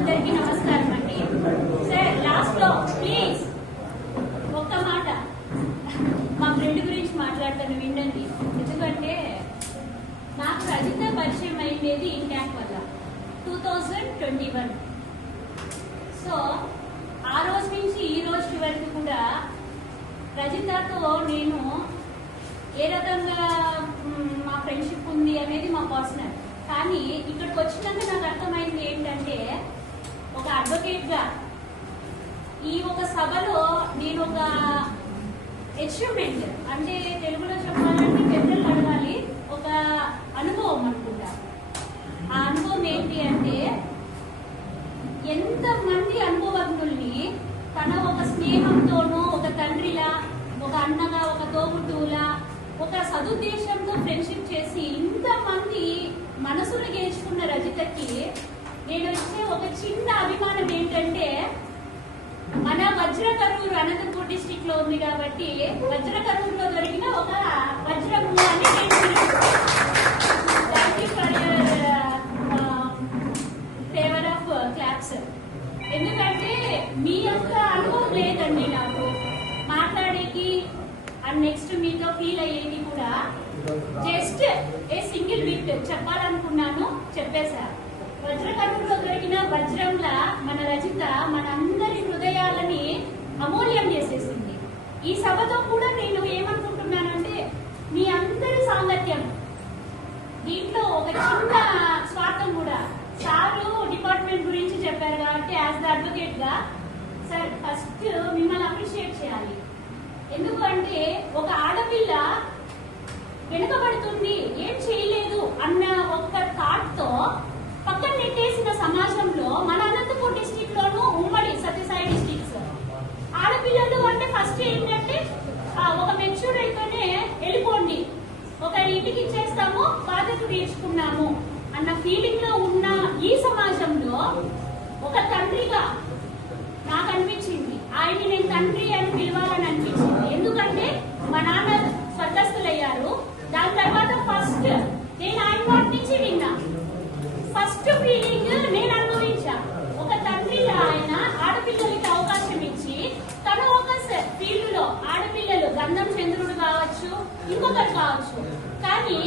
అందరికీ నమస్కారం అండి. సార్ లాస్ట్ లో ప్లీజ్ ఒక్క మాట మా ఫ్రెండ్ గురించి మాట్లాడతాను, వినండి. ఎందుకంటే నాకు రజిత పరిచయం అయింది ఇంటాక్ వల్ల 2021. సో ఆ రోజు నుంచి ఈ రోజు వరకు కూడా రజితతో నేను ఏ రకంగా మా ఫ్రెండ్షిప్ ఉంది అనేది మా పర్సనల్. కానీ ఇక్కడికి వచ్చినాక నాకు అర్థమైంది ఏంటంటే, ఒక అడ్వకేట్ గా ఈ ఒక సభలో నేను ఒక అచీవ్మెంట్ అంటే తెలుగులో చెప్పాలంటే పెద్దలు అడగాలి, ఒక అనుభవం అనుకుంటా. ఆ అనుభవం ఏంటి అంటే, ఎంతమంది అనుభవజ్ఞుల్ని తన ఒక స్నేహంతోనో, ఒక తండ్రిలా, ఒక అన్నగా, ఒక తోబుట్టువులా, ఒక సదుద్దేశంతో ఫ్రెండ్షిప్ చేసి ఇంతమంది మనసును గెలుచుకున్న రజితకి నేను వచ్చే ఒక చిన్న అభిమానం ఏంటంటే, మన వజ్రకరూరు అనంతపూర్ డిస్టిక్ లో ఉంది కాబట్టి వజ్రకరూరులో దొరికిన ఒక వజ్రము అని ఫేవర్ ఆఫ్ క్లాప్స్. ఎందుకంటే మీ యొక్క అనుభవం లేదండి నాకు మాట్లాడేకి, అండ్ నెక్స్ట్ మీతో ఫీల్ అయ్యేది కూడా. జస్ట్ ఏ సింగిల్ బిట్ చెప్పాలనుకున్నాను, చెప్పేశా. వజ్రకర్ణంలో దొరికిన వజ్రంలా మన రజిత మన అందరి హృదయాలని అమూల్యం చేసేసింది. ఈ సభతో కూడా నేను ఏమనుకుంటున్నానంటే, మీ అందరి సాంగత్యం దీంట్లో ఒక చిన్న స్వార్థం కూడా. సారు డిపార్ట్మెంట్ గురించి చెప్పారు కాబట్టి యాజ్ ద అడ్వకేట్ గా సార్ ఫస్ట్ మిమ్మల్ని అప్రిషియేట్ చేయాలి. ఎందుకు అంటే, ఒక ఆడపిల్ల వెనుకబడుతుంది, ఏం చేయలేదు అన్న ఒక్క థాట్ తో పక్కన నెట్టేసిన సమాజంలో మన అనంతపూర్ డిస్టిక్ లోను, ఉమ్మడి సత్యసాయి డిస్టిక్స్ ఆడపిల్లలు అంటే ఫస్ట్ ఏంటంటే ఒక మెచ్యూర్ అయితేనే వెళ్ళిపోండి, ఒక ఇంటికి ఇచ్చేస్తాము, బాధ్యత తీర్చుకున్నాము అన్న ఫీలింగ్ లో ఉన్న ఈ సమాజంలో ఒక తండ్రిగా నాకు అనిపించింది, ఆయన్ని నేను తండ్రి అని పిలవాలని అనిపించింది. ఎందుకంటే మా నాన్న స్వర్గస్థులయ్యారు. దాని తర్వాత ఫస్ట్ నేను ఆయన మాట నుంచి విన్నా, ఫస్ట్ ఫీలింగ్ నేను అనుభవించా. ఒక తండ్రిగా ఆయన ఆడపిల్లలకి అవకాశం ఇచ్చి తన ఒక ఫీల్డ్ లో ఆడపిల్లలు గంధం చంద్రుడు కావచ్చు, ఇంకొకటి కావచ్చు, కానీ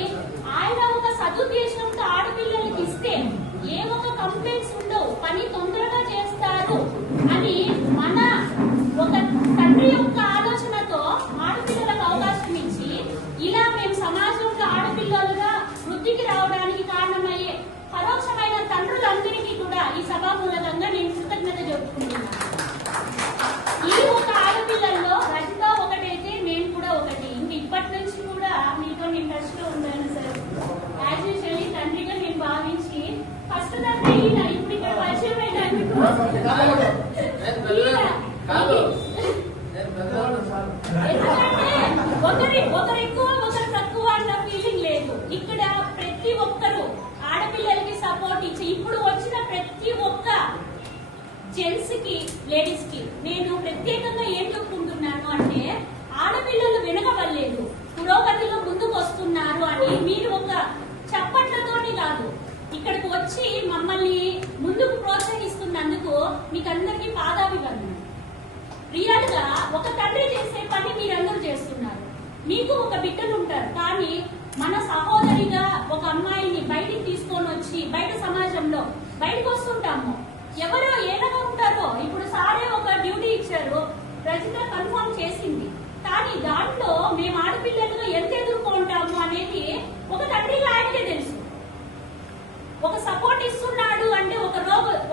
ఆయన ఒక సదుద్దేశంతో ఆడపిల్లలకి ఇస్తే ఏ ఒక కంప్లైంట్స్ ఉండవు, పని తొందరగా చేస్తారు అని మన ఒక తండ్రి యొక్క ఆలోచనతో ఆడపిల్లలకు అవకాశం ఇచ్చి ఇలా మేము సమాజంలో ఆడపిల్లలుగా వృద్ధికి రావడానికి కారణమయ్యే పరోక్షమైన తండ్రులందరికీ కూడా ఈ సభామూలకంగా నేను కృతజ్ఞత చెప్పుకుంటున్నాను. ఈ ఒక ఆడపిల్లల్లో రజిత ఒకటైతే నేను కూడా ఒకటి. ఇంక ఇప్పటి నుంచి కూడా మీతో నేను టచ్ లో ఉన్నాను సార్. యాజ్ యూజువల్లీ తండ్రిగా నేను భావించి ఫస్ట్ తండ్రి ఈయన ఇప్పుడు ఇక్కడ పరిచయం అయినందుకు ఎందుకంటే ఒకరు ఎక్కువ ఒకరు తక్కువ అన్న ఫీలింగ్ లేదు. ఇక్కడ ప్రతి ఒక్కరు ఆడపిల్లలకి సపోర్ట్ ఇచ్చి ఇప్పుడు వచ్చిన ప్రతి ఒక్క జెంట్స్ కి, లేడీస్ కి నేను ప్రత్యేకంగా ఏం చెప్పుకుంటున్నాను అంటే, ఆడపిల్లలు వెనకబడలేదు, పురోగతిలో ముందుకు వస్తున్నారు అని మీరు ఒక చప్పట్లతోని కాదు, ఇక్కడికి వచ్చి మమ్మల్ని ముందుకు ప్రోత్సహిస్తున్నందుకు మీకు అందరికీ పాదాభివందనం. రియల్ గా ఒక తండ్రి చేసే పని మీరందరూ చేస్తున్నారు. మీకు ఒక బిడ్డలు ఉంటారు, కానీ మన సహోదరిగా ఒక అమ్మాయిని బయటికి తీసుకొని వచ్చి బయట సమాజంలో బయటకు వస్తుంటాము. ఎవరో ఏదైనా ఉంటారో, ఇప్పుడు సారే ఒక డ్యూటీ ఇచ్చారు, రజిత కన్ఫర్మ్ చేసింది, కానీ దాంట్లో మేము ఆడపిల్లలుగా ఎంత ఎదుర్కొంటాము అనేది ఒక తండ్రిగా ఆయనకే తెలుసు. ఒక సపోర్ట్ ఇస్తున్నాడు అంటే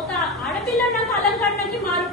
ఒక ఆడపిల్ల నాకు అలంకరణకి మారు